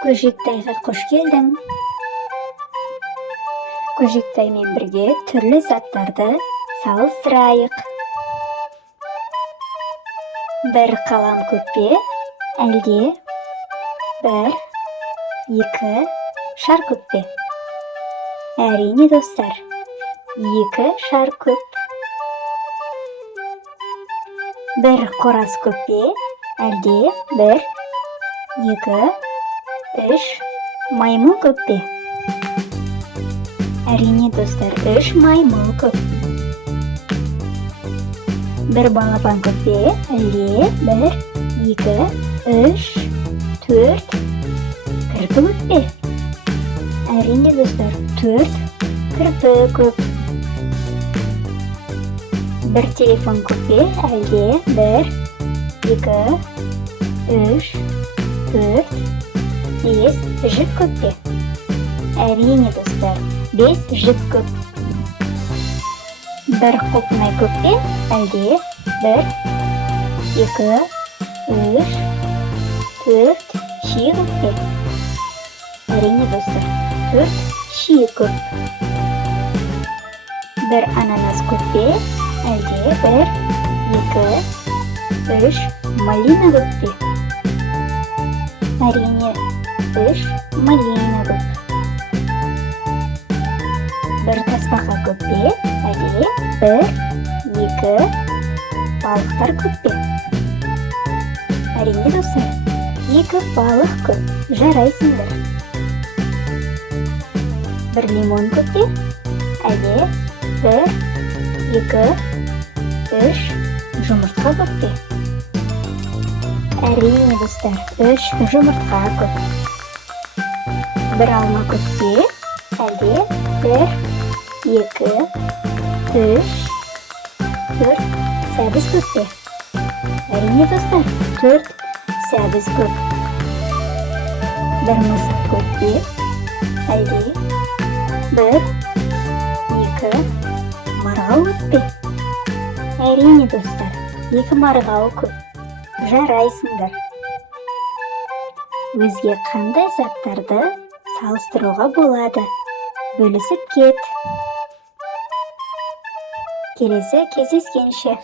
Көжектайға қош келдің. Көжектаймен бірге түрлі заттарды салыстырайық. Бір қалам көп пе, әлде бір, екі шар көп пе? Әрине достар, екі шар көп. Бір қораз көп пе, әлде бір, екі, үш маймыл көп пе? Әрине достар, үш маймыл көп. Бір балапан көп пе, әлде бір, екі, үш, төрт кірпі көп пе? Әрине достар, төрт кірпі көп. Бір телефон көп пе, әлде бір, екі, үш, төрт, бес жіп көп пе? Әрине достар, бес жіп көп. Бір құлпынай көп пе, әлде бір, екі, үш, төрт шие көп пе? Әрине достар, төрт шие көп. Бір ананас көп пе, әлде бір, екі, үш малина көп пе? Әрине, үш малина көп. Бір тасбақа көп пе, әлде бір, екі балықтар көп пе? Әрине достар, екі балық көп, жарайсыңдар. Бір лимон көп пе, әлде бір, екі, үш жұмыртқа көп пе? Әрине достар, үш жұмыртқа көп. Бір алма көп пе, әлде бір, екі, үш, төрт сәбіз көп пе? Әрине достар, төрт сәбіз көп. Бір мысық көп пе, әлде бір, екі марғау көп пе? Әрине достар, екі марғау көп, жарайсыңдар. Өзге қандай заттарды салыстыруға болады? Бөлісіп кет. Келесі кездескенше.